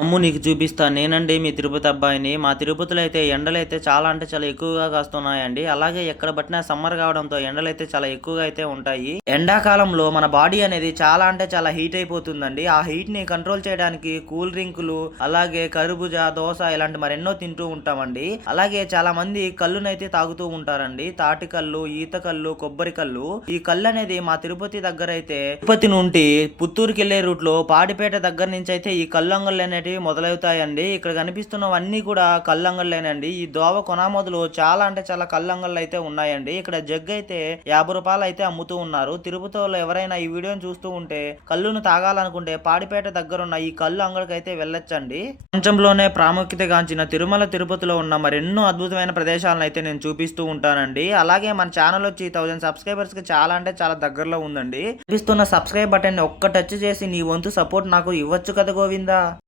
అమ్ము నీకు చూపిస్తా. నేనండి మీ తిరుపతి అబ్బాయిని. మా తిరుపతిలో అయితే ఎండలు అయితే చాలా అంటే చాలా ఎక్కువగా కాస్తున్నాయండి. అలాగే ఎక్కడ పట్టినా సమ్మర్ కావడంతో ఎండలు అయితే చాలా ఎక్కువగా అయితే ఉంటాయి. ఎండాకాలంలో మన బాడీ అనేది చాలా అంటే చాలా హీట్ అయిపోతుందండి. ఆ హీట్ని కంట్రోల్ చేయడానికి కూల్ డ్రింకులు అలాగే కరుబుజ దోశ ఇలాంటి మరెన్నో తింటూ ఉంటామండి. అలాగే చాలా మంది కళ్ళునైతే తాగుతూ ఉంటారండి. తాటి కళ్ళు ఈత కళ్ళు కొబ్బరి కళ్ళు. ఈ కళ్ళు అనేది మా తిరుపతి దగ్గర అయితే తిరుపతి నుండి పుత్తూరుకి వెళ్ళే రూట్లో పాడిపేట దగ్గర నుంచి అయితే ఈ కళ్ళు అనేటివి మొదలవుతాయండి. ఇక్కడ కనిపిస్తున్నవన్నీ కూడా కళ్ళంగళ్ళేనండి. ఈ దోవ కొనామొదలు చాలా అంటే చాలా కళ్ళంగళ్ళు అయితే ఉన్నాయండి. ఇక్కడ జగ్ అయితే యాభై రూపాయలు అయితే అమ్ముతూ ఉన్నారు. తిరుపతిలో ఎవరైనా ఈ వీడియోని చూస్తూ ఉంటే కళ్ళును తాగాలనుకుంటే పాడిపేట దగ్గర ఉన్న ఈ కళ్ళు అంగడికి అయితే వెళ్ళొచ్చండి ప్రపంచంలోనే ప్రాముఖ్యతగాంచిన తిరుమల తిరుపతిలో ఉన్న మరెన్నో అద్భుతమైన ప్రదేశాలను అయితే నేను చూపిస్తూ ఉంటానండి. అలాగే మన ఛానల్ వచ్చి థౌసండ్ సబ్స్క్రైబర్స్కి చాలా అంటే చాలా దగ్గరలో ఉందండి. చూపిస్తున్న సబ్స్క్రైబ్ బటన్ ఒక్క టచ్ చేసి నీ వంతు సపోర్ట్ నాకు ఇవ్వచ్చు కదా గోవిందా?